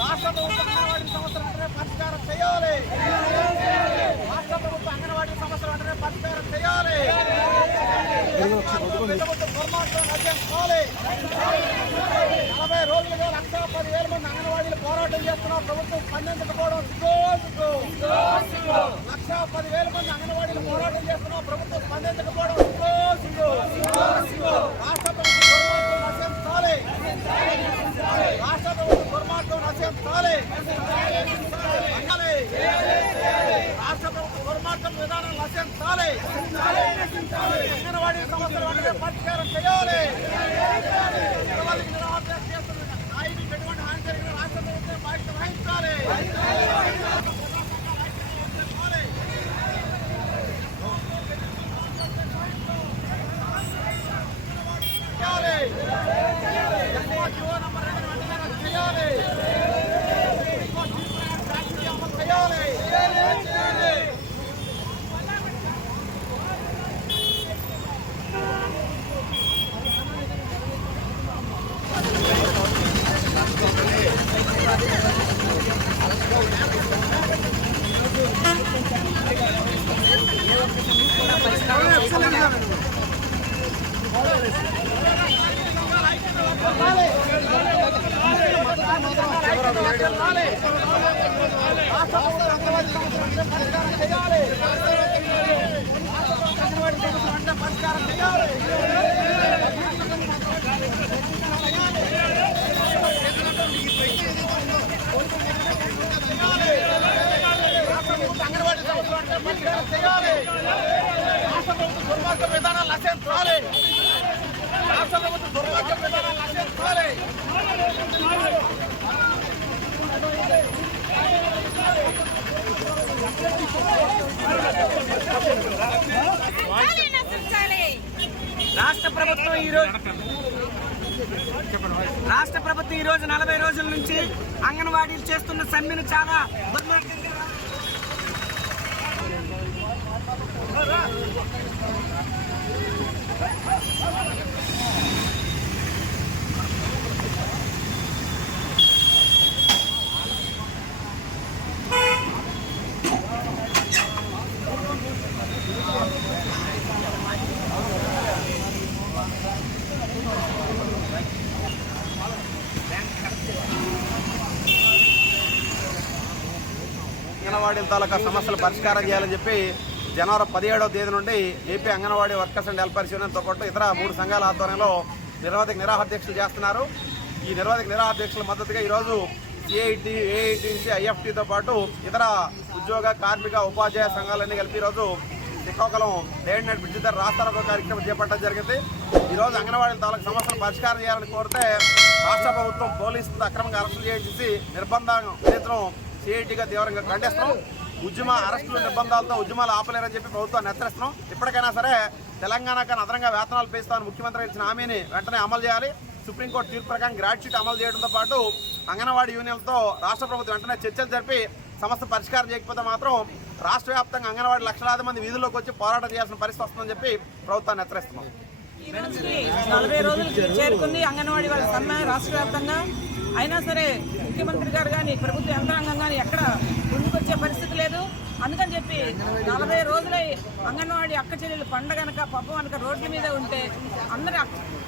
రాష్ట్ర ప్రభుత్వం అంగన్వాడీ సమస్యలు వెంటనే పరిష్కారం చేయాలి. రాష్ట్ర ప్రభుత్వం అంగన్వాడీ సమస్యలు వెంటనే పరిష్కారం చేయాలి. నలభై రోజులుగా లక్ష పదివేల మంది అంగన్వాడీలు పోరాటం చేస్తున్నారు. ప్రభుత్వం స్పందించకపోవడం సిగ్గోసిగ్గు. లక్ష పదివేల మంది అంగన్వాడీలు పోరాటం ప్రభుత్వం స్పందించకపోవడం సిగ్గోసిగ్గు. రాష్ట్ర ప్రభుత్వం దుర్మార్గం నశించాలి రాష్ట్ర ప్రభుత్వం దుర్మార్గం నశించాలి అంగాలి. రాష్ట్ర ప్రభుత్వం దుర్మార్గం విధానం నశించాలి. అంగన్వాడీ సమస్యలు వెంటనే పరిష్కారం చేయాలి. చేస్తున్న ఎటువంటి హాని జరిగిన రాష్ట్ర ప్రభుత్వం బాధ్యత వహించాలి. చేయాలి ఎక్కువ జీవో నంబర్ రెండు వెంటనే చేయాలి ఎక్కువ జీవో ఫ్యాక్టరీ అమలు చేయాలి చేయాలి పరిష్కారం అంగన్వాడీ సమస్యలు అంటే పరిష్కారం చేయాలి. రాష్ట్ర ప్రభుత్వం దుర్మార్గ విధానాలు అసెంట్ రాలేదు రాష్ట్ర ప్రభుత్వం దుర్మార్గ రాష్ట్ర ప్రభుత్వం ఈ రోజు రాష్ట్ర ప్రభుత్వం నలభై రోజుల నుంచి అంగన్వాడీలు చేస్తున్న సమ్మెను చాలా దుర్మార్గంగా అంగన్వాడీల తాలూకా సమస్యలు పరిష్కారం చేయాలని చెప్పి జనవరి పదిహేడవ తేదీ నుండి AP Anganwadi workers and helpers యూనియన్తో పాటు ఇతర మూడు సంఘాల ఆధ్వర్యంలో నిర్వాహక నిరాహాధ్యక్షులు చేస్తున్నారు. ఈ నిర్వాధిక నిరాహాధ్యక్షుల మద్దతుగా ఈరోజు సిఐటి ఏఐటి నుంచి ఐఎఫ్టీతో పాటు ఇతర ఉద్యోగ కార్మిక ఉపాధ్యాయ సంఘాలన్నీ కలిపి ఈరోజు శ్రీకాకుళం డేడ్ బ్రిడ్జ్ దగ్గర రాస్తారోకో కార్యక్రమం చేపట్టడం జరిగింది. ఈరోజు అంగన్వాడీల తాలూకు సమస్యలు పరిష్కారం చేయాలని కోరితే రాష్ట్ర ప్రభుత్వం పోలీసులతో అక్రమంగా అరెస్టులు చేయించేసి నిర్బంధం విధించడం సిఐటిగా తీవ్రంగా ఖండిస్తున్నాం. ఉద్యమ అరెస్టుల నిర్బంధాలతో ఉద్యమాలు ఆపలేరని చెప్పి ప్రభుత్వాన్ని హెచ్చరిస్తున్నాం. ఇప్పటికైనా సరే తెలంగాణకు అదనంగా వేతనాలు పెంచుతామని ముఖ్యమంత్రి ఇచ్చిన హామీని వెంటనే అమలు చేయాలి. సుప్రీంకోర్టు తీర్పు ప్రకారం గ్రాడ్యుయేట్ అమలు చేయడంతో పాటు అంగన్వాడీ యూనియన్లతో రాష్ట్ర ప్రభుత్వం వెంటనే చర్చలు జరిపి సమస్య పరిష్కారం చేయకపోతే మాత్రం రాష్ట్ర వ్యాప్తంగా అంగన్వాడీ లక్షలాది మంది వీధుల్లోకి వచ్చి పోరాటం చేయాల్సిన పరిస్థితి వస్తుందని చెప్పి ప్రభుత్వాన్ని హెచ్చరిస్తున్నాం. నలభై రోజులు చేరుకుంది అంగన్వాడీ వాళ్ళ సమ్మె రాష్ట్ర వ్యాప్తంగా. అయినా సరే ముఖ్యమంత్రి గారు కానీ ప్రభుత్వ యంత్రాంగం కానీ ఎక్కడ ముందుకొచ్చే పరిస్థితి లేదు. అందుకని చెప్పి నలభై రోజులై అంగన్వాడీ అక్క చెల్లెలు పండగనక పబ్బం అనక రోడ్ల మీద ఉంటే అందరూ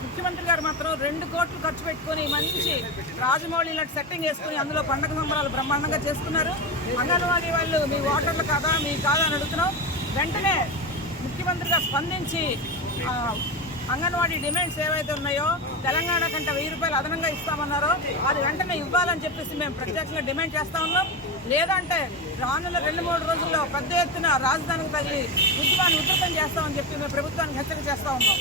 ముఖ్యమంత్రి గారు మాత్రం రెండు కోట్లు ఖర్చు పెట్టుకొని మంచి రాజమౌళి లాంటి సెట్టింగ్ వేసుకుని అందులో పండగ సంబరాలు బ్రహ్మాండంగా చేస్తున్నారు అంగన్వాడీ వాళ్ళు మీ ఓటర్లు కాదా మీ కాదా అని అడుగుతున్నాం. వెంటనే ముఖ్యమంత్రిగా స్పందించి అంగన్వాడీ డిమాండ్స్ ఏవైతే ఉన్నాయో తెలంగాణ కంటే వెయ్యి రూపాయలు అదనంగా ఇస్తామన్నారో అది వెంటనే ఇవ్వాలని చెప్పేసి మేము ప్రత్యేకంగా డిమాండ్ చేస్తా ఉన్నాం. లేదంటే రానున్న రెండు మూడు రోజుల్లో పెద్ద ఎత్తున రాజధానికి తగిలి ఉద్యమాన్ని ఉధృతం చేస్తామని చెప్పి మేము ప్రభుత్వానికి హెచ్చరిక చేస్తా ఉన్నాం.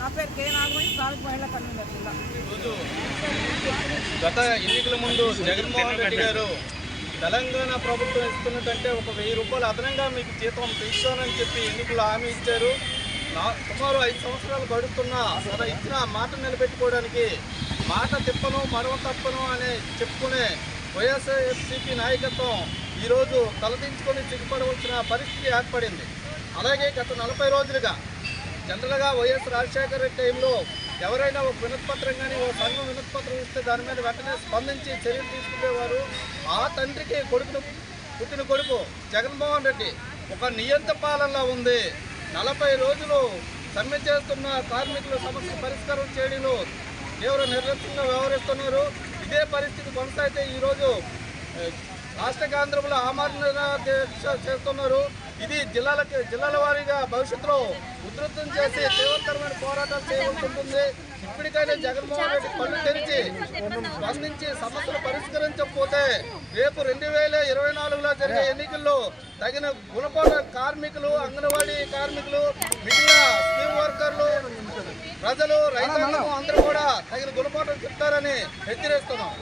నా పేరు కే నాగమణి స్థానిక మహిళా కన్వీనర్ జిల్లా. గత ఎన్నికల ముందు జగన్మోహన్ రెడ్డి గారు తెలంగాణ ప్రభుత్వం ఇస్తున్నదంటే ఒక వెయ్యి రూపాయలు అదనంగా మీకు జీతం పెంచుతానని చెప్పి ఎన్నికలు హామీ ఇచ్చారు. సుమారు ఐదు సంవత్సరాలు గడుస్తున్నా తన ఇచ్చిన మాట నిలబెట్టుకోవడానికి మాట తిప్పను మరవ తప్పను అని చెప్పుకునే వైఎస్ఆర్సీపీ నాయకత్వం ఈరోజు తలదించుకొని చిక్కుపడవలసిన పరిస్థితి ఏర్పడింది. అలాగే గత నలభై రోజులుగా జనరల్గా వైఎస్ రాజశేఖర రెడ్డి టైంలో ఎవరైనా ఒక వినతిపత్రం కానీ ఒక సంఘం వినతిపత్రం ఇస్తే దాని మీద వెంటనే స్పందించి చర్యలు తీసుకునేవారు. ఆ తండ్రికి కొడుకును పుట్టిన కొడుకు జగన్మోహన్ రెడ్డి ఒక నియంత పాలనలో ఉంది. నలభై రోజులు సమ్మె చేస్తున్న కార్మికుల సమస్య పరిష్కారం చేయడంలో తీవ్ర నిర్లక్ష్యంగా వ్యవహరిస్తున్నారు. ఇదే పరిస్థితి కొనసాగితే ఈరోజు రాష్ట్ర కేంద్రంలో ఆమరణ దీక్ష చేస్తున్నారు. ఇది జిల్లాలకి జిల్లాల వారీగా భవిష్యత్తులో ఉధృతం చేసి తీవ్రతరమైన పోరాటాలు చేయవలసి ఉంటుంది. ఇప్పటికైనా జగన్మోహన్ రెడ్డి పనులు తెరిచి స్పందించి సమస్యలు పరిష్కరించకపోతే రేపు రెండు వేల ఇరవై నాలుగులో జరిగే ఎన్నికల్లో తగిన గుణపాఠ కార్మికులు అంగన్వాడీ కార్మికులు మిగిలిన స్కీమ్ వర్కర్లు ప్రజలు రైతాంగం అందరూ కూడా తగిన గుణపాఠం చెప్తారని హెచ్చరిస్తున్నాం.